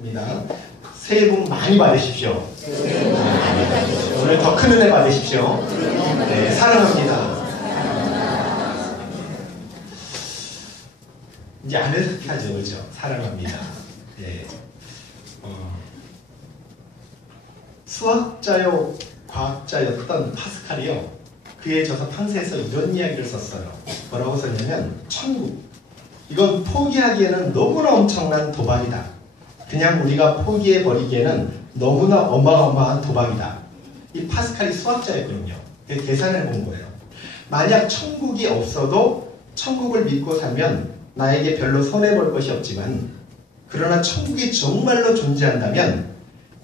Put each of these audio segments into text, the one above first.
입니다. 새해 복 많이 받으십시오. 오늘 더 큰 은혜 받으십시오. 네, 사랑합니다. 이제 안 해서 하죠, 그죠? 사랑합니다. 네. 수학자요, 과학자였던 파스칼이요, 그의 저서 판세에서 이런 이야기를 썼어요. 뭐라고 썼냐면, 천국. 이건 포기하기에는 너무나 엄청난 도박이다. 그냥 우리가 포기해버리기에는 너무나 어마어마한 도박이다. 이 파스칼이 수학자였거든요. 계산해 본 거예요. 만약 천국이 없어도 천국을 믿고 살면 나에게 별로 손해볼 것이 없지만, 그러나 천국이 정말로 존재한다면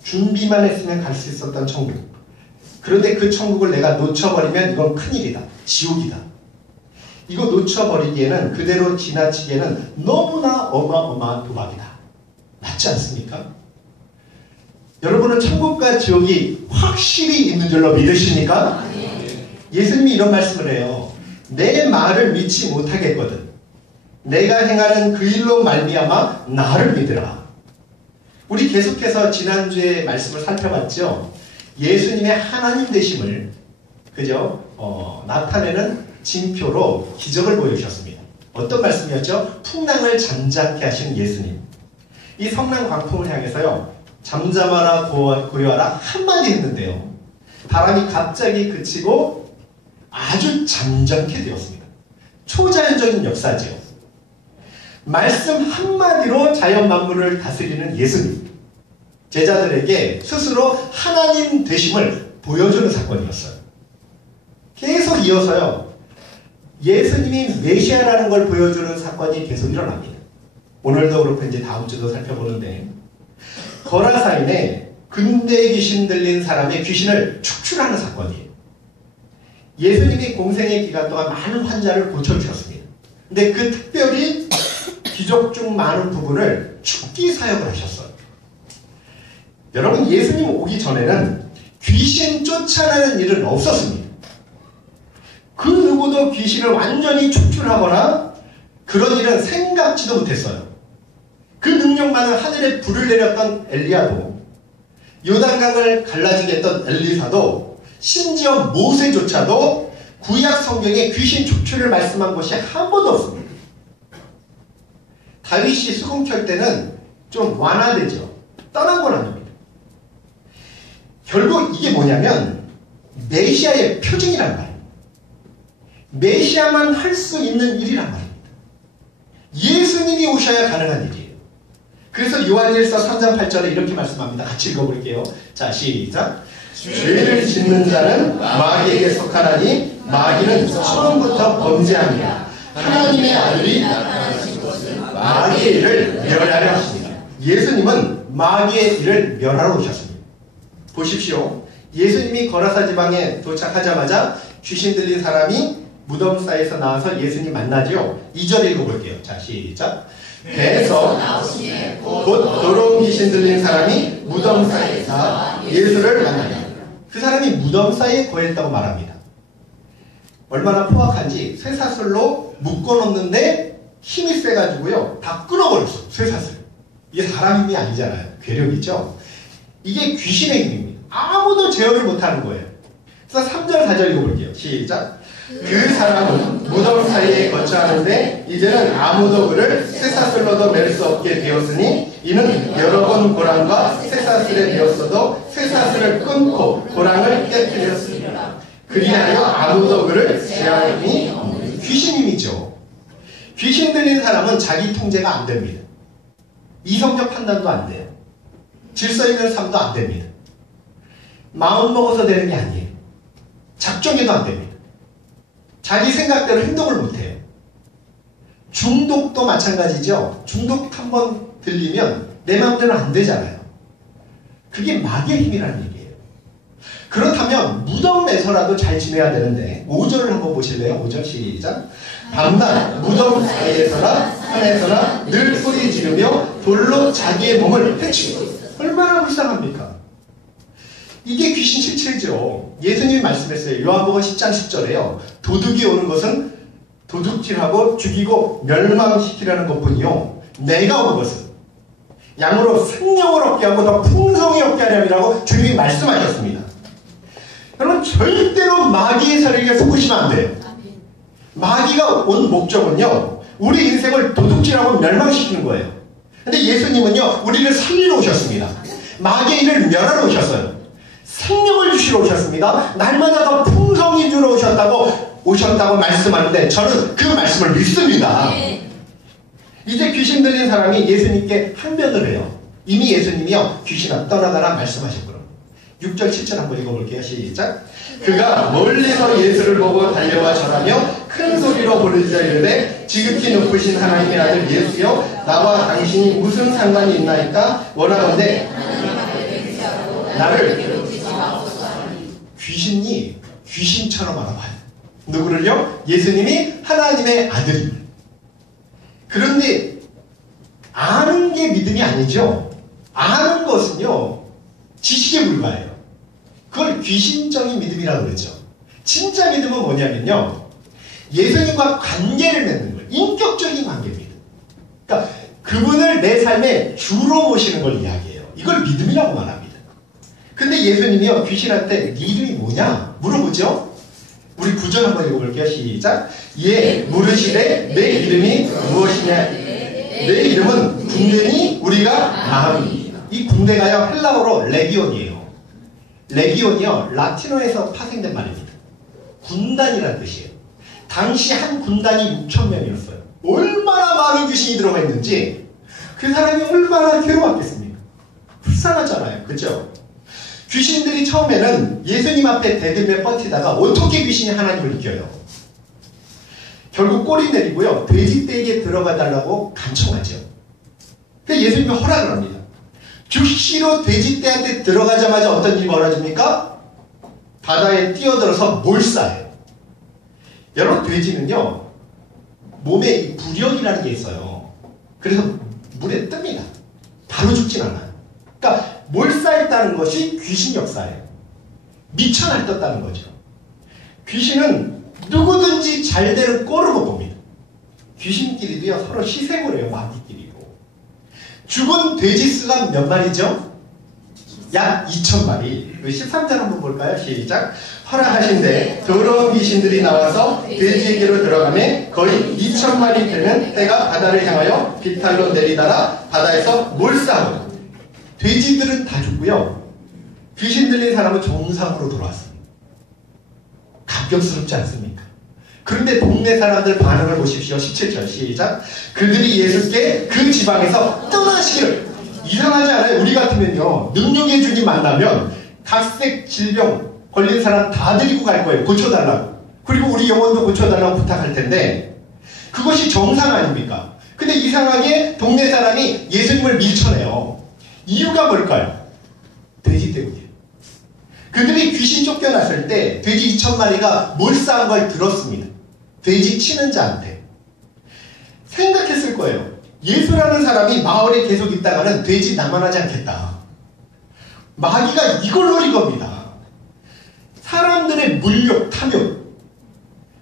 준비만 했으면 갈 수 있었던 천국. 그런데 그 천국을 내가 놓쳐버리면 이건 큰일이다. 지옥이다. 이거 놓쳐버리기에는, 그대로 지나치기에는 너무나 어마어마한 도박이다. 맞지 않습니까? 여러분은 천국과 지옥이 확실히 있는 줄로 믿으십니까? 예수님이 이런 말씀을 해요. 내 말을 믿지 못하겠거든. 내가 행하는 그 일로 말미암아 나를 믿으라. 우리 계속해서 지난주에 말씀을 살펴봤죠. 예수님의 하나님 되심을, 그죠? 나타내는 징표로 기적을 보여주셨습니다. 어떤 말씀이었죠? 풍랑을 잠잠케 하신 예수님. 이 성난 광풍을 향해서요, 잠잠하라 고요하라 한마디 했는데요, 바람이 갑자기 그치고 아주 잠잠케 되었습니다. 초자연적인 역사지요. 말씀 한마디로 자연 만물을 다스리는 예수님. 제자들에게 스스로 하나님 되심을 보여주는 사건이었어요. 계속 이어서요, 예수님이 메시아라는 걸 보여주는 사건이 계속 일어납니다. 오늘도 그렇고 이제 다음 주도 살펴보는데, 거라사인에 근대 귀신 들린 사람의 귀신을 축출하는 사건이에요. 예수님이 공생의 기간 동안 많은 환자를 고쳐주셨습니다. 근데 그 특별히 기적 중 많은 부분을 축기 사역을 하셨어요. 여러분, 예수님 오기 전에는 귀신 쫓아내는 일은 없었습니다. 그 누구도 귀신을 완전히 축출하거나 그런 일은 생각지도 못했어요. 그 능력만은 하늘에 불을 내렸던 엘리야도, 요단강을 갈라지게 했던 엘리사도, 심지어 모세조차도 구약 성경에 귀신 축출을 말씀한 것이 한 번도 없습니다. 다윗이 수금 켤 때는 좀 완화되죠. 떠난 건 아닙니다. 결국 이게 뭐냐면 메시아의 표징이란 말이에요. 메시아만 할 수 있는 일이란 말입니다. 예수님이 오셔야 가능한 일이에요. 그래서 요한일서 3장 8절에 이렇게 말씀합니다. 같이 읽어볼게요. 자, 시작. 죄를 짓는 자는 마귀에게 속하나니 마귀는 처음부터 범죄함이라. 하나님의 아들이 나타나신 것은 마귀의 일을 멸하려 하십니다. 예수님은 마귀의 일을 멸하러 오셨습니다. 보십시오. 예수님이 거라사 지방에 도착하자마자 귀신 들린 사람이 무덤 사이에서 나와서 예수님 만나지요. 2절 읽어볼게요. 자, 시작. 배에서 나오시에 곧 더러운 귀신 들린 사람이 무덤 사이에서 예수를 만나니, 그 사람이 무덤 사이에 거했다고 말합니다. 얼마나 포악한지, 쇠사슬로 묶어놓는데 힘이 세가지고요, 다 끊어버렸어요. 쇠사슬. 이게 사람 힘이 아니잖아요. 괴력이죠. 이게 귀신의 힘입니다. 아무도 제어를 못하는 거예요. 그래서 3절 4절 읽어볼게요. 시작. 그 사람은 무덤 사이에 거처하는데 이제는 아무도 그를 쇠사슬로도 맬 수 없게 되었으니, 이는 여러 번 고랑과 쇠사슬에 되었어도 쇠사슬을 끊고 고랑을 깨뜨렸습니다. 그리하여 아무도 그를 제한이 없는 귀신임이죠. 귀신 들린 사람은 자기 통제가 안 됩니다. 이성적 판단도 안 돼요. 질서 있는 삶도 안 됩니다. 마음 먹어서 되는 게 아니에요. 작정해도 안 됩니다. 자기 생각대로 행동을 못해요. 중독도 마찬가지죠. 중독 한번 들리면 내 마음대로 안 되잖아요. 그게 마귀의 힘이라는 얘기예요. 그렇다면 무덤에서라도 잘 지내야 되는데, 5절을 한번 보실래요? 5절 시작. 밤낮 무덤 사이에서나 산에서나 늘 소리 지르며 돌로 자기의 몸을 해치고. 얼마나 불쌍합니까? 이게 귀신 실체죠. 예수님이 말씀했어요. 요한복음 10장 10절에요. 도둑이 오는 것은 도둑질하고 죽이고 멸망시키라는 것뿐이요, 내가 온 것은 양으로 생명을 얻게 하고 더 풍성히 얻게 하려고 주님이 말씀하셨습니다. 여러분 절대로 마귀의 세력에 속으시면 안 돼요. 마귀가 온 목적은요, 우리 인생을 도둑질하고 멸망시키는 거예요. 근데 예수님은요, 우리를 살리러 오셨습니다. 마귀의 일을 멸하러 오셨어요. 생명을 주시러 오셨습니다. 날마다 더 풍성히 주러 오셨다고 말씀하는데 저는 그 말씀을 믿습니다. 이제 귀신 들린 사람이 예수님께 항변을 해요. 이미 예수님이요, 귀신아 떠나가라 말씀하셨거든요. 6절 7절 한번 읽어볼게요. 시작. 그가 멀리서 예수를 보고 달려와 절하며 큰 소리로 부르짖어 이르되 지극히 높으신 하나님의 아들 예수여, 나와 당신이 무슨 상관이 있나이까? 원하건대 나를. 귀신이 귀신처럼 알아봐요. 누구를요? 예수님이 하나님의 아들입니다. 그런데 아는 게 믿음이 아니죠. 아는 것은요, 지식에 불과해요. 그걸 귀신적인 믿음이라고 그러죠. 진짜 믿음은 뭐냐면요, 예수님과 관계를 맺는 거예요. 인격적인 관계입니다. 그러니까 그분을 내 삶에 주로 모시는 걸 이야기해요. 이걸 믿음이라고 말합니다. 근데 예수님이요, 귀신한테 네 이름이 뭐냐 물어보죠. 우리 9절 한번 읽어볼게요. 시작. 예, 물으시되 내 이름이 무엇이냐. 내 이름은 군대니 우리가 마음이. 이 군대가요, 헬라어로 레기온이에요. 레기온이요, 라틴어에서 파생된 말입니다. 군단이라는 뜻이에요. 당시 한 군단이 6,000명이었어요. 얼마나 많은 귀신이 들어가 있는지 그 사람이 얼마나 괴로웠겠습니까? 불쌍하잖아요. 그죠? 귀신들이 처음에는 예수님 앞에 대들며 버티다가 어떻게 귀신이 하나님을 이겨요? 결국 꼬리 내리고요, 돼지떼에게 들어가 달라고 간청하죠. 그래서 예수님이 허락을 합니다. 즉시로 돼지떼한테 들어가자마자 어떤 일이 벌어집니까? 바다에 뛰어들어서 몰사해요. 여러분, 돼지는요, 몸에 부력이라는 게 있어요. 그래서 물에 뜹니다. 바로 죽진 않아요. 그러니까 몰사했다는 것이 귀신 역사예요. 미쳐 날뛰었다는 거죠. 귀신은 누구든지 잘 되는 꼴을 못 봅니다. 귀신끼리도요, 서로 시샘을 해요. 마귀끼리도. 죽은 돼지 수가 몇 마리죠? 약 2,000마리. 13절 한번 볼까요? 시작. 허락하신데 더러운 귀신들이 나와서 돼지에게로 들어가매 거의 2,000마리 되는 때가 바다를 향하여 비탈로 내리다가 바다에서 몰사하고. 돼지들은 다 죽고요, 귀신 들린 사람은 정상으로 돌아왔습니다. 감격스럽지 않습니까? 그런데 동네 사람들 반응을 보십시오. 17절 시작. 그들이 예수께 그 지방에서 떠나시기를. 이상하지 않아요? 우리 같으면요, 능력의 주님 만나면 각색 질병 걸린 사람 다 데리고 갈 거예요. 고쳐달라고. 그리고 우리 영혼도 고쳐달라고 부탁할 텐데 그것이 정상 아닙니까? 근데 이상하게 동네 사람이 예수님을 밀쳐내요. 이유가 뭘까요? 돼지 때문이에요. 그들이 귀신 쫓겨났을 때 돼지 2,000마리가 몰사한 걸 들었습니다. 돼지 치는 자한테. 생각했을 거예요. 예수라는 사람이 마을에 계속 있다가는 돼지 남아나지 않겠다. 마귀가 이걸 노린 겁니다. 사람들의 물욕, 탐욕.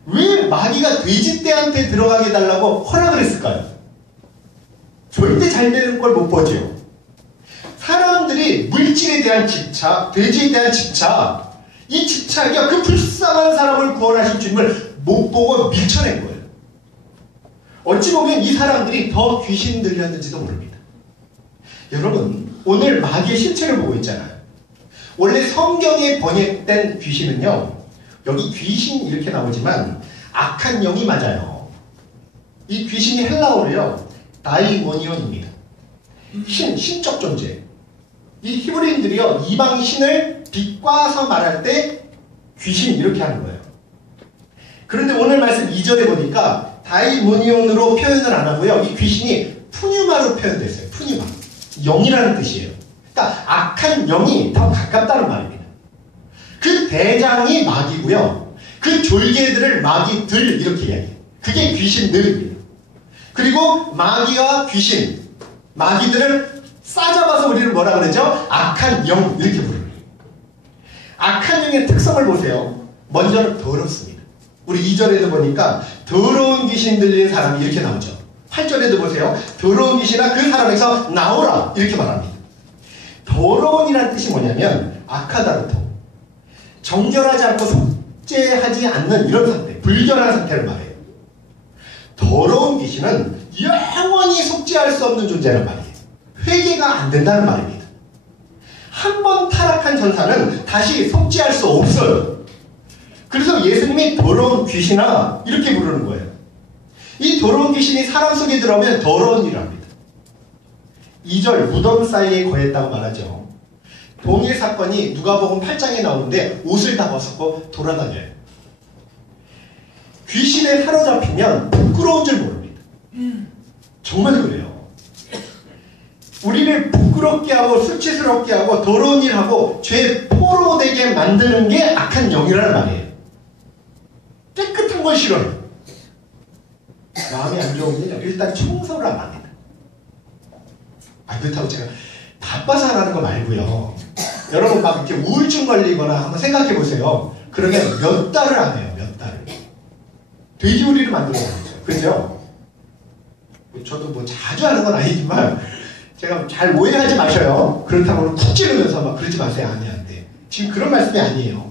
왜 마귀가 돼지떼한테 들어가게 해달라고 허락을 했을까요? 절대 잘 되는 걸 못 보죠. 사람들이 물질에 대한 집착, 돼지에 대한 집착, 이 집착이 그 불쌍한 사람을 구원하신 주님을 못 보고 밀쳐낸 거예요. 어찌 보면 이 사람들이 더 귀신 들렸는지도 모릅니다. 여러분, 오늘 마귀의 실체를 보고 있잖아요. 원래 성경에 번역된 귀신은요, 여기 귀신 이렇게 나오지만 악한 영이 맞아요. 이 귀신이 헬라어로요, 다이모니온입니다. 신적 존재. 이 히브리인들이요, 이방 신을 비꼬아서 말할 때 귀신 이렇게 하는 거예요. 그런데 오늘 말씀 2절에 보니까 다이모니온으로 표현을 안 하고요, 이 귀신이 푸뉴마로 표현됐어요. 푸뉴마. 영이라는 뜻이에요. 그러니까 악한 영이 더 가깝다는 말입니다. 그 대장이 마귀고요, 그 졸개들을 마귀들 이렇게 이야기해요. 그게 귀신들입니다. 그리고 마귀와 귀신, 마귀들을 싸잡아서 우리는 뭐라 그러죠? 악한 영 이렇게 부릅니다. 악한 영의 특성을 보세요. 먼저는 더럽습니다. 우리 2절에도 보니까 더러운 귀신 들린 사람이 이렇게 나오죠. 8절에도 보세요. 더러운 귀신아 그 사람에서 나오라 이렇게 말합니다. 더러운이란 뜻이 뭐냐면 아카다르토, 정결하지 않고 속죄하지 않는 이런 상태, 불결한 상태를 말해요. 더러운 귀신은 영원히 속죄할 수 없는 존재란 말이에요. 회개가 안 된다는 말입니다. 한 번 타락한 전사는 다시 속죄할 수 없어요. 그래서 예수님이 더러운 귀신아 이렇게 부르는 거예요. 이 더러운 귀신이 사람 속에 들어오면 더러운 일을 합니다. 2절 무덤 사이에 거했다고 말하죠. 동일 사건이 누가복음 8장에 나오는데 옷을 다 벗었고 돌아다녀요. 귀신에 사로잡히면 부끄러운 줄 모릅니다. 정말 그래요. 우리를 부끄럽게 하고 수치스럽게 하고 더러운 일하고 죄 포로되게 만드는 게 악한 영이라는 말이에요. 깨끗한 걸 싫어요. 마음이 안 좋으면 일단 청소를 안 합니다. 그렇다고 제가 바빠서 하라는 거 말고요. 여러분 막 이렇게 우울증 걸리거나 한번 생각해 보세요. 그러면 몇 달을 안 해요. 몇 달을. 돼지우리를 만들어야죠. 그죠? 저도 뭐 자주 하는 건 아니지만 제가 잘 오해하지 마셔요. 그렇다고 푹 찌르면서 막 그러지 마세요. 안 돼. 지금 그런 말씀이 아니에요.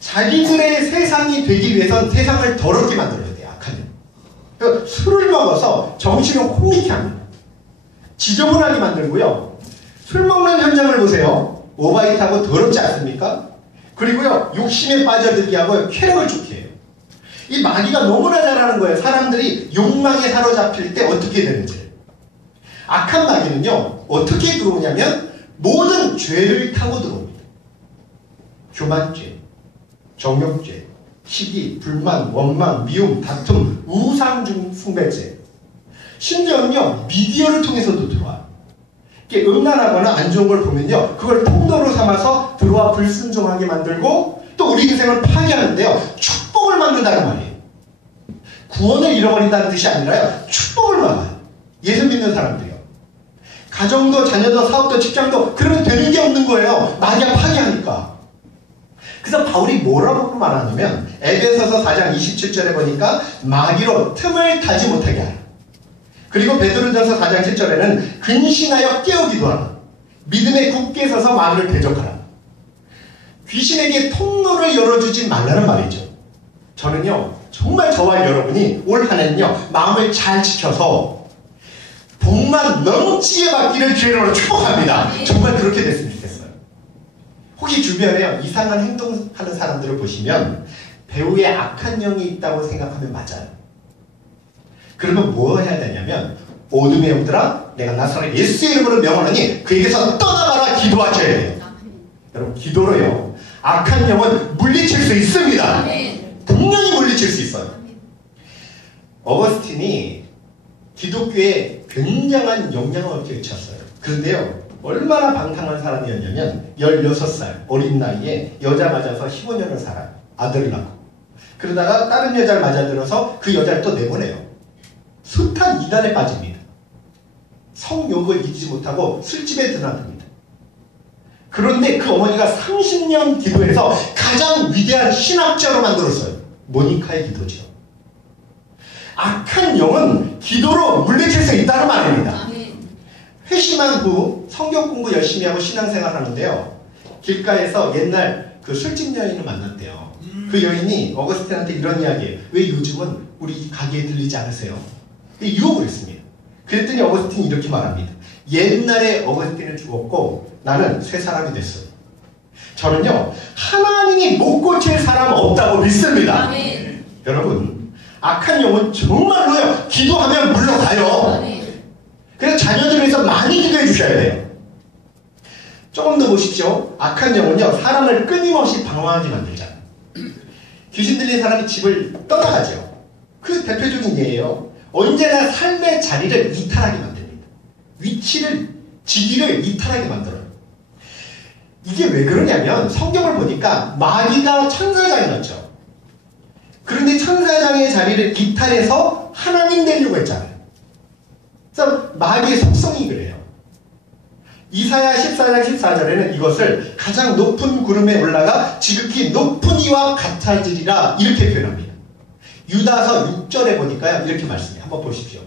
자기들의 세상이 되기 위해선 세상을 더럽게 만들어야 돼요. 악한 일. 그러니까 술을 먹어서 정신을 혼미케 합니다. 지저분하게 만들고요. 술 먹는 현장을 보세요. 오바이트하고 더럽지 않습니까? 그리고요. 욕심에 빠져들게 하고 쾌락을 좋게 해요. 이 마귀가 너무나 잘하는 거예요. 사람들이 욕망에 사로잡힐 때 어떻게 되는지. 악한 마귀는요. 어떻게 들어오냐면 모든 죄를 타고 들어옵니다. 교만죄, 정욕죄, 시기, 불만, 원망, 미움, 다툼, 우상숭배죄. 심지어는요. 미디어를 통해서도 들어와요. 이렇게 음란하거나 안 좋은 걸 보면요. 그걸 통로로 삼아서 들어와 불순종하게 만들고 또 우리 인생을 파괴하는데요. 축복을 막는다는 말이에요. 구원을 잃어버린다는 뜻이 아니라요. 축복을 막아요. 예수 믿는 사람들이요. 가정도 자녀도 사업도 직장도 그러면 되는 게 없는 거예요. 마귀가 파괴하니까. 그래서 바울이 뭐라고 말하냐면 에베소서 4장 27절에 보니까 마귀로 틈을 타지 못하게 하라. 그리고 베드로전서 4장 7절에는 근신하여 깨우기도 하라. 믿음에 굳게 서서 마귀를 대적하라. 귀신에게 통로를 열어주지 말라는 말이죠. 저는요 정말 저와 여러분이 올 한 해는요 마음을 잘 지켜서 복만 넘치게 받기를 주의로 축복합니다. 정말 그렇게 됐으면 좋겠어요. 혹시 주변에 이상한 행동하는 사람들을 보시면 배우에 악한 영이 있다고 생각하면 맞아요. 그러면 뭐 해야 되냐면 어둠의 영들아 내가 나사렛 예수의 이름으로 명하노니 그에게서 떠나가라 기도하셔야 돼요. 여러분 기도로요 악한 영은 물리칠 수 있습니다. 분명히 물리칠 수 있어요. 어거스틴이 기독교에 굉장한 영향을 끼쳤어요. 그런데요 얼마나 방탕한 사람이었냐면 16살 어린 나이에 여자 맞아서 15년을 살아요. 아들을 낳고. 그러다가 다른 여자를 맞아들어서 그 여자를 또 내보내요. 숱한 이단에 빠집니다. 성욕을 잊지 못하고 술집에 드나듭니다. 그런데 그 어머니가 30년 기도해서 가장 위대한 신학자로 만들었어요. 모니카의 기도죠. 악한 영은 기도로 물리칠 수 있다는 말입니다. 회심한 후 성경 공부 열심히 하고 신앙생활 하는데요. 길가에서 옛날 그 술집 여인을 만났대요. 그 여인이 어거스틴한테 이런 이야기예요. 왜 요즘은 우리 가게에 들리지 않으세요? 유혹을 했습니다. 그랬더니 어거스틴이 이렇게 말합니다. 옛날에 어거스틴은 죽었고 나는 새 사람이 됐어요. 저는요 하나님이 못 고칠 사람 없다고 믿습니다. 아멘. 여러분 악한 영은 정말로요 기도하면 물러가요. 아멘. 그래서 자녀들을 위해서 많이 기도해 주셔야 돼요. 조금 더 보십시오. 악한 영은요 사람을 끊임없이 방황하게 만들잖아요. 귀신 들린 사람이 집을 떠나가죠. 그 대표적인 예예요. 언제나 삶의 자리를 이탈하게 만듭니다. 위치를, 지위를 이탈하게 만들어요. 이게 왜 그러냐면 성경을 보니까 마귀가 천사장이었죠. 그런데 천사장의 자리를 이탈해서 하나님 되려고 했잖아요. 그래서 마귀의 속성이 그래요. 이사야 14장 14절에는 이것을 가장 높은 구름에 올라가 지극히 높은 이와 같아지리라 이렇게 표현합니다. 유다서 6절에 보니까요 이렇게 말씀해요. 한번 한번 보십시오.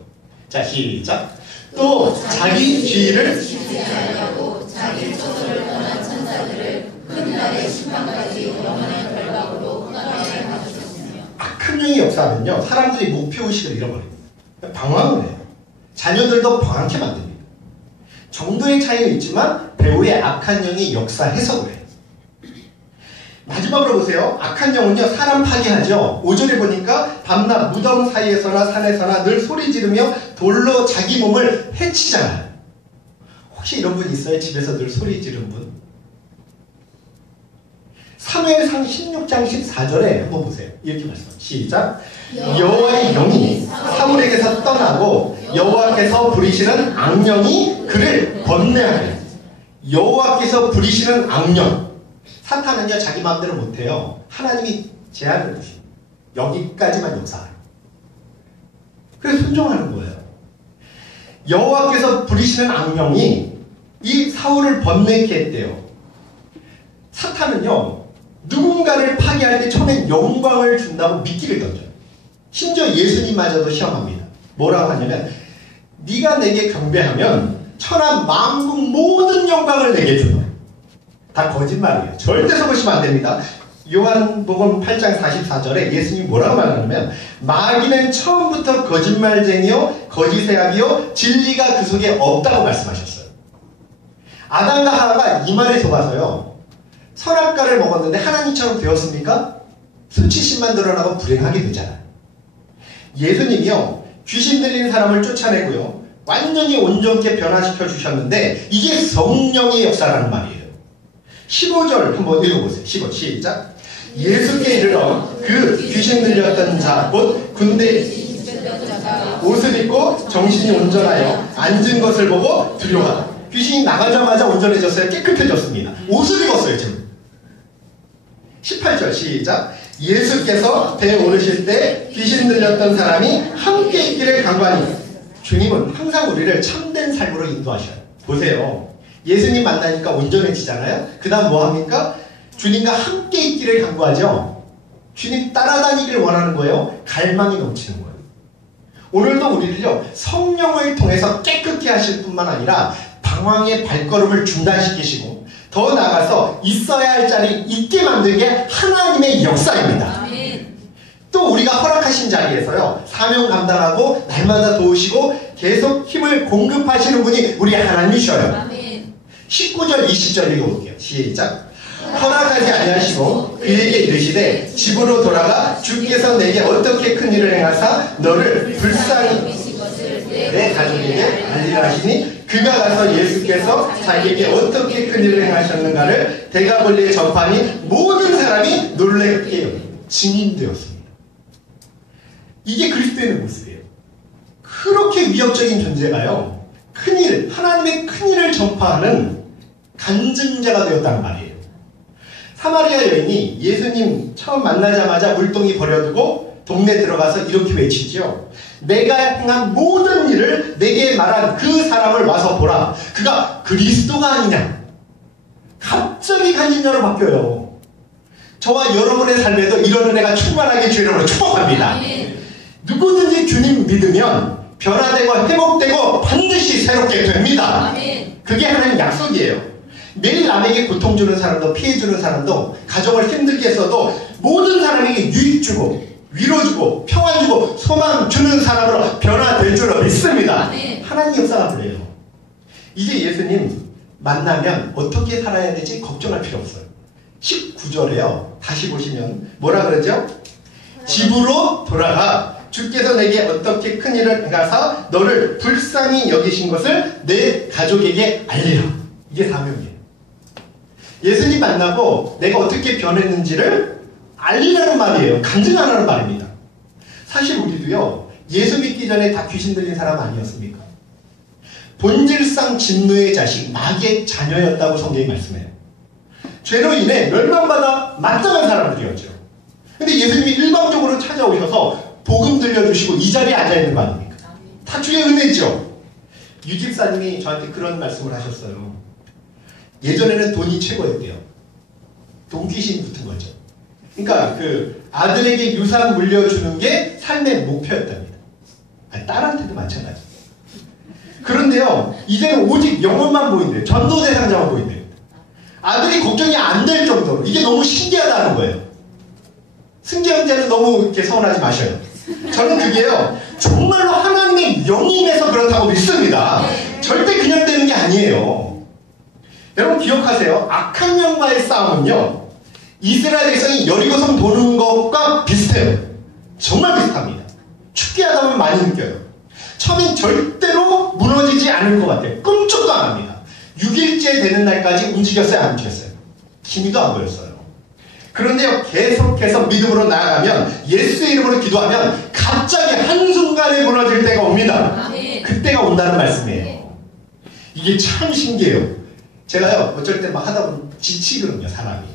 자, 시작. 또 자기 뒤를 하려고 자기 처소를 떠난 천사들을 큰 날의 심판까지 영원한 결박으로 흑암에 가두셨으며. 악한 영이 역사하면요, 사람들이 목표의식을 잃어버립니다. 방황을 해요. 자녀들도 방황케 만듭니다. 정도의 차이는 있지만 배우의 악한 영이 역사해서 그래요. 마지막으로 보세요. 악한 영은요, 사람 파괴하죠. 5절에 보니까 밤낮 무덤 사이에서나 산에서나 늘 소리 지르며 돌로 자기 몸을 해치잖아요. 혹시 이런 분 있어요? 집에서 늘 소리 지르는 분? 사무엘상 16장 14절에 한번 보세요. 이렇게 말씀합니다. 시작. 여호와의 영이 사울에게서 떠나고 여호와께서 부리시는 악령이 그를 번뇌하게. 여호와께서 부리시는 악령. 사탄은요, 자기 마음대로 못해요. 하나님이 제한을 두십니다. 여기까지만 역사해요. 그래서 순종하는 거예요. 여호와께서 부리시는 악령이 이 사울을 번뇌케 했대요. 사탄은요, 누군가를 파괴할 때 처음엔 영광을 준다고 미끼를 던져요. 심지어 예수님마저도 시험합니다. 뭐라고 하냐면, 네가 내게 경배하면 천하 만국 모든 영광을 내게 주노. 다 거짓말이에요. 절대 속으시면 안 됩니다. 요한복음 8장 44절에 예수님이 뭐라고 말하냐면, 마귀는 처음부터 거짓말쟁이요 거짓의학이요 진리가 그 속에 없다고 말씀하셨어요. 아담과 하와가 이 말에 속아서요, 선악과를 먹었는데 하나님처럼 되었습니까? 수치심만 드러나고 불행하게 되잖아요. 예수님이요, 귀신 들린 사람을 쫓아내고요, 완전히 온전케 변화시켜 주셨는데 이게 성령의 역사라는 말이에요. 15절 한번 읽어보세요. 15 시작. 예수께 이르러 그 귀신 들렸던 자 곧 군대 옷을 입고 정신이 온전하여 앉은 것을 보고 두려워하다. 귀신이 나가자마자 온전해졌어요. 깨끗해졌습니다. 옷을 입었어요. 지금 18절 시작. 예수께서 배에 오르실 때 귀신 들렸던 사람이 함께 있기를 간구하니. 주님은 항상 우리를 참된 삶으로 인도하셔요. 보세요. 예수님 만나니까 온전해지잖아요. 그 다음 뭐합니까? 주님과 함께 있기를 간구하죠. 주님 따라다니기를 원하는 거예요. 갈망이 넘치는 거예요. 오늘도 우리를요, 성령을 통해서 깨끗게 하실 뿐만 아니라 방황의 발걸음을 중단시키시고 더 나아가서 있어야 할 자리 있게 만들게 하나님의 역사입니다. 또 우리가 허락하신 자리에서요, 사명 감당하고 날마다 도우시고 계속 힘을 공급하시는 분이 우리 하나님이셔요. 19절 20절 읽어볼게요. 시작. 허락하지 아니하시고 그에게 이르시되 집으로 돌아가 주께서 내게 어떻게 큰 일을 행하사 너를 불쌍히 내 가족에게 알리라 하시니 그가 가서 예수께서 자기에게 어떻게 큰 일을 행하셨는가를 대가벌리에 전파하니 모든 사람이 놀랍게 증인되었습니다. 이게 그리스도의 모습이에요. 그렇게 위협적인 존재가요, 큰일, 하나님의 큰일을 전파하는 간증자가 되었다는 말이에요. 사마리아 여인이 예수님 처음 만나자마자 물동이 버려두고 동네 들어가서 이렇게 외치죠. 내가 행한 모든 일을 내게 말한 그 사람을 와서 보라. 그가 그리스도가 아니냐. 갑자기 간증자로 바뀌어요. 저와 여러분의 삶에도 이런 은혜가 충만하게 주의 이름으로 축복합니다. 누구든지 주님 믿으면 변화되고 회복되고 반드시 새롭게 됩니다. 그게 하나님 약속이에요. 매일 남에게 고통 주는 사람도 피해 주는 사람도 가정을 힘들게 했어도 모든 사람에게 유익 주고 위로 주고 평안 주고 소망 주는 사람으로 변화될 줄로 믿습니다. 하나님 역사가 그래요. 이제 예수님 만나면 어떻게 살아야 될지 걱정할 필요 없어요. 19절에요. 다시 보시면 뭐라 그러죠? 집으로 돌아가 주께서 내게 어떻게 큰 일을 행하사 너를 불쌍히 여기신 것을 내 가족에게 알리라. 이게 사명이에요. 예수님 만나고 내가 어떻게 변했는지를 알리라는 말이에요. 간증하라는 말입니다. 사실 우리도요, 예수 믿기 전에 다 귀신 들린 사람 아니었습니까? 본질상 진노의 자식, 마귀의 자녀였다고 성경이 말씀해요. 죄로 인해 멸망받아 마땅한 사람들이었죠. 근데 예수님이 일방적으로 찾아오셔서 복음 들려주시고 이 자리에 앉아있는 거 아닙니까? 다 주의 은혜죠. 유 집사님이 저한테 그런 말씀을 하셨어요. 예전에는 돈이 최고였대요. 돈귀신이 붙은 거죠. 그러니까 그 아들에게 유산 물려주는 게 삶의 목표였답니다. 아니, 딸한테도 마찬가지. 그런데요, 이제는 오직 영혼만 보인대요. 전도 대상자만 보인대요. 아들이 걱정이 안 될 정도로. 이게 너무 신기하다는 거예요. 승재 형제는 너무 이렇게 서운하지 마셔요. 저는 그게요, 정말로 하나님의 영임에서 그렇다고 믿습니다. 절대 그냥 되는 게 아니에요. 여러분 기억하세요. 악한 영과의 싸움은요, 이스라엘 백성이 여리고성 도는 것과 비슷해요. 정말 비슷합니다. 춥게 하다 보면 많이 느껴요. 처음엔 절대로 무너지지 않을 것 같아요. 끔찍도 안 합니다. 6일째 되는 날까지 움직였어요, 안 움직였어요? 기미도 안 보였어요. 그런데요, 계속해서 믿음으로 나아가면, 예수의 이름으로 기도하면 갑자기 한순간에 무너질 때가 옵니다. 그때가 온다는 말씀이에요. 이게 참 신기해요. 제가요, 어쩔 때 막 하다 보면 지치거든요, 사람이.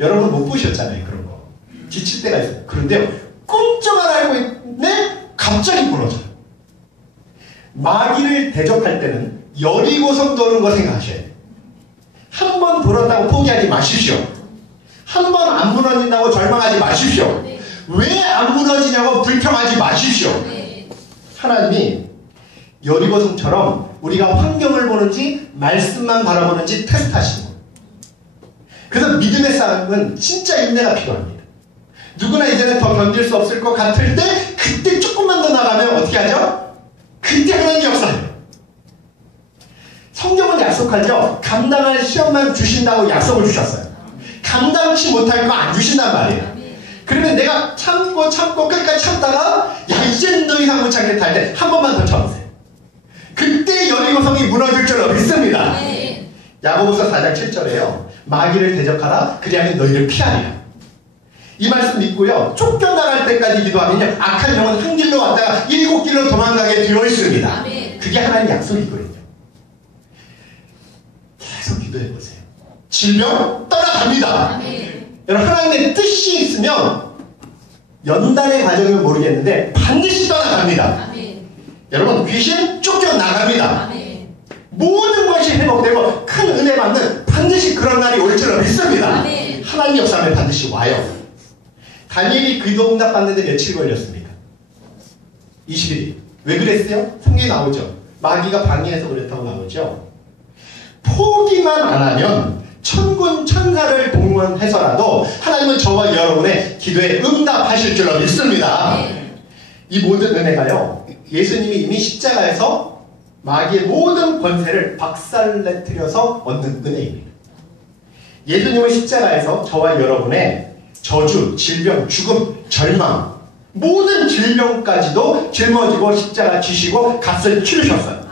여러분 못 보셨잖아요, 그런 거. 지칠 때가 있어요. 그런데요, 꿈쩍 안 알고 있네? 갑자기 무너져요. 마귀를 대적할 때는 여리고성 도는 거 생각하셔야 돼요. 한 번 돌았다고 포기하지 마십시오. 한 번 안 무너진다고 절망하지 마십시오. 왜 안 무너지냐고 불평하지 마십시오. 하나님이 여리고성처럼 우리가 환경을 보는지 말씀만 바라보는지 테스트하시는 거예요. 그래서 믿음의 싸움은 진짜 인내가 필요합니다. 누구나 이제는 더 견딜 수 없을 것 같을 때 그때 조금만 더 나가면 어떻게 하죠? 그때 하나님 역사해요. 성경은 약속하죠. 감당할 시험만 주신다고 약속을 주셨어요. 감당치 못할 거 안 주신단 말이에요. 그러면 내가 참고 끝까지 참다가 야 이제는 더 이상 못 참겠다 할 때 한 번만 더 참으세요. 그때 여리고성이 무너질 줄로 믿습니다. 야고보서 4장 7절에요. 마귀를 대적하라 그리하면 너희를 피하리라. 이 말씀 믿고요. 쫓겨나갈 때까지 기도하면요. 악한 영은 한 길로 왔다가 7길로 도망가게 되어 있습니다. 그게 하나님 약속이거든요. 계속 기도해보세요. 질병 떠나갑니다. 여러분 하나님의 뜻이 있으면 연단의 과정은 모르겠는데 반드시 떠나갑니다. 여러분 귀신 쫓겨나갑니다. 모든 것이 회복되고 큰 은혜 받는 반드시 그런 날이 올 줄로 믿습니다. 하나님 역사는 반드시 와요. 다니엘이 기도 응답 받는데 며칠 걸렸습니까? 21일. 왜 그랬어요? 성경에 나오죠. 마귀가 방해해서 그랬다고 나오죠. 포기만 안 하면 천군 천사를 동원해서라도 하나님은 저와 여러분의 기도에 응답하실 줄로 믿습니다. 이 모든 은혜가요, 예수님이 이미 십자가에서 마귀의 모든 권세를 박살내뜨려서 얻는 은혜입니다. 예수님은 십자가에서 저와 여러분의 저주, 질병, 죽음, 절망, 모든 질병까지도 짊어지고 십자가 지시고 값을 치르셨어요.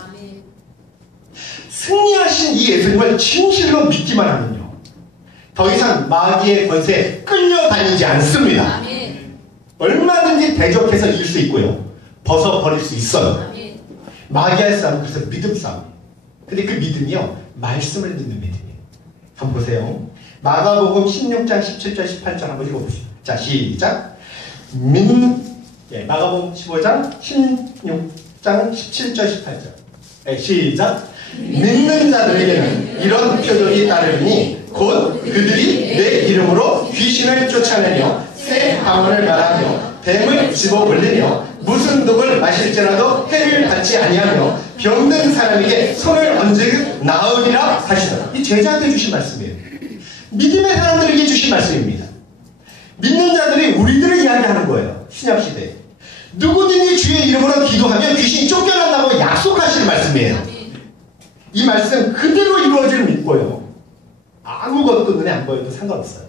승리하신 이 예수님을 진실로 믿기만 하면요, 더 이상 마귀의 권세에 끌려다니지 않습니다. 얼마든지 대적해서 이길 수 있고요, 벗어버릴 수 있어요. 마귀의 싸움은 그래서 믿음 싸움. 근데 그 믿음이요, 말씀을 믿는 믿음이에요. 한번 보세요. 마가복음 16장 17절 18절 한번 읽어보시죠. 자, 시작. 마가복음 15장 16장 17절 18절. 시작. 믿는 자들에게는 이런 표적이 따르니 곧 그들이 내 이름으로 귀신을 쫓아내며 새 방언을 말하며 뱀을 집어 벌리며 무슨 독을 마실지라도 해를 받지 아니하며 병든 사람에게 손을 얹으 나으리라 하시더라. 이 제자한테 주신 말씀이에요. 믿음의 사람들에게 주신 말씀입니다. 믿는 자들이 우리들을 이야기하는 거예요. 신약시대에 누구든지 주의 이름으로 기도하면 귀신이 쫓겨난다고 약속하시는 말씀이에요. 이 말씀 그대로 이루어질 믿고요, 아무것도 눈에 안 보여도 상관없어요.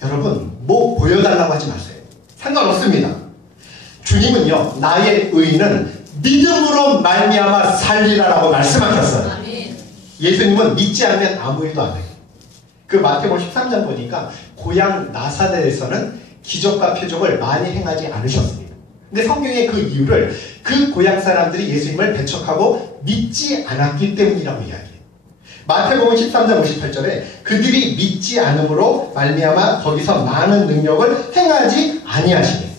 여러분 뭐 보여달라고 하지 마세요. 상관없습니다. 주님은요, 나의 의인은 믿음으로 말미암아 살리라라고 말씀하셨어요. 예수님은 믿지 않으면 아무 일도 안 해요. 그 마태복음 13장 보니까 고향 나사렛에서는 기적과 표적을 많이 행하지 않으셨습니다. 근데 성경의 그 이유를 그 고향 사람들이 예수님을 배척하고 믿지 않았기 때문이라고 이야기해요. 마태복음 13장 58절에 그들이 믿지 않음으로 말미암아 거기서 많은 능력을 행하지 아니하시니,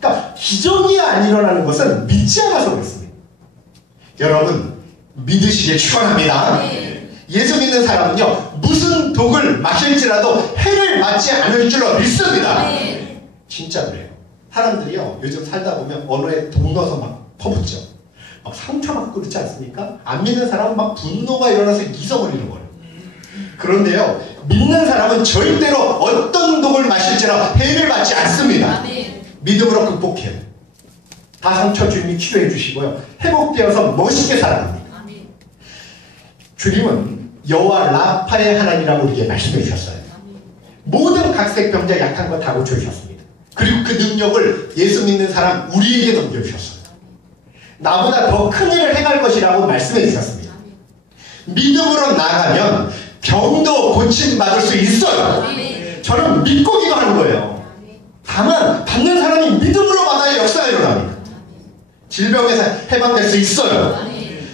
그러니까 기적이 안 일어나는 것은 믿지 않아서 그렇습니다. 여러분 믿으시길 축원합니다. 예수 믿는 사람은요, 무슨 독을 마실지라도 해를 맞지 않을 줄로 믿습니다. 진짜 그래요. 사람들이요 요즘 살다 보면 언어에 돈 넣어서 막 퍼붓죠. 막 상처받고 그렇지 않습니까? 안 믿는 사람은 막 분노가 일어나서 잊어버리는 거예요. 그런데요 믿는 사람은 절대로 어떤 독을 마실지라 해를 받지 않습니다. 믿음으로 극복해요. 다 상처 주님이 치료해 주시고요 회복되어서 멋있게 살아갑니다. 주님은 여호와 라파의 하나님이라고 우리에게 말씀해 주셨어요. 모든 각색 병자 약한 거 다 고쳐주셨습니다. 그리고 그 능력을 예수 믿는 사람 우리에게 넘겨주셨어요. 나보다 더 큰 일을 행할 것이라고 말씀해 주셨습니다. 믿음으로 나가면 병도 고침받을 수 있어요. 저는 믿고 기도하는 거예요. 다만 받는 사람이 믿음으로 받아야 역사가 일어납니다. 질병에서 해방될 수 있어요.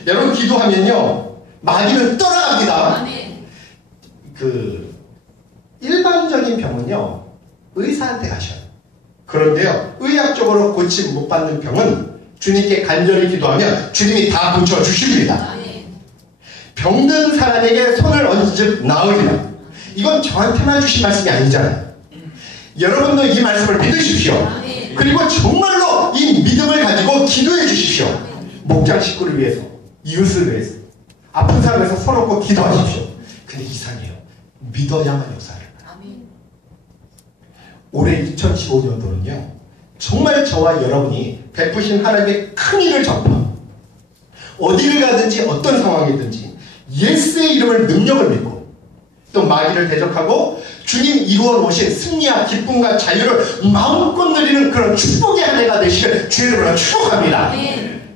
여러분 기도하면요 마귀는 떠나갑니다. 그 일반적인 병은요 의사한테 가셔요. 그런데요 의학적으로 고침 못 받는 병은 주님께 간절히 기도하면 주님이 다 고쳐주십니다. 병든 사람에게 손을 얹은 나으리라. 이건 저한테만 주신 말씀이 아니잖아요. 여러분도 이 말씀을 믿으십시오. 그리고 정말로 이 믿음을 가지고 기도해 주십시오. 목장 식구를 위해서, 이웃을 위해서, 아픈 사람을 위해서 손 얹고 기도하십시오. 근데 이상해요. 믿어야만 역사를. 올해 2015년도는요 정말 저와 여러분이 베푸신 하나님의 큰 일을 전파하고 어디를 가든지 어떤 상황이든지 예수의 이름을 능력을 믿고 또 마귀를 대적하고 주님 이루어 놓으신 승리와 기쁨과 자유를 마음껏 누리는 그런 축복의 한 해가 되시길 주의 이름으로 축복합니다.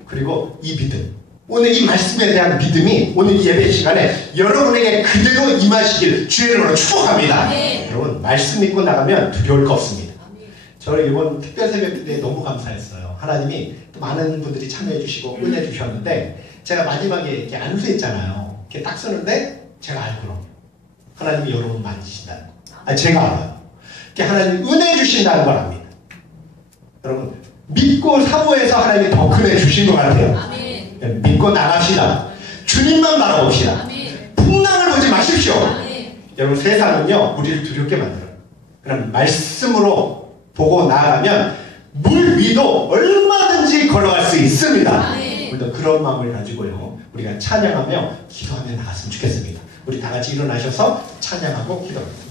그리고 이 믿음, 오늘 이 말씀에 대한 믿음이 오늘 이 예배 시간에 여러분에게 그대로 임하시길 주의 이름으로 축복합니다. 여러분 말씀 믿고 나가면 두려울 거 없습니다. 저는 이번 특별 새벽 때 너무 감사했어요. 하나님이 또 많은 분들이 참여해 주시고 은혜 주셨는데 제가 마지막에 이렇게 안수했잖아요. 이렇게 딱 쓰는데 제가 알거든요. 하나님이 여러분 만지신다는 거. 제가 알아요. 이렇게 하나님이 은혜 주신다는 걸 압니다. 여러분 믿고 사모해서 하나님이 더 큰 은혜 주신 것 같아요. 믿고 나갑시다. 주님만 바라봅시다. 풍랑을 보지 마십시오. 여러분 세상은요 우리를 두렵게 만들어요. 그럼 말씀으로 보고 나아가면 물 위도 얼마든지 걸어갈 수 있습니다. 우리도 그런 마음을 가지고요 우리가 찬양하며 기도하며 나갔으면 좋겠습니다. 우리 다 같이 일어나셔서 찬양하고 기도합니다.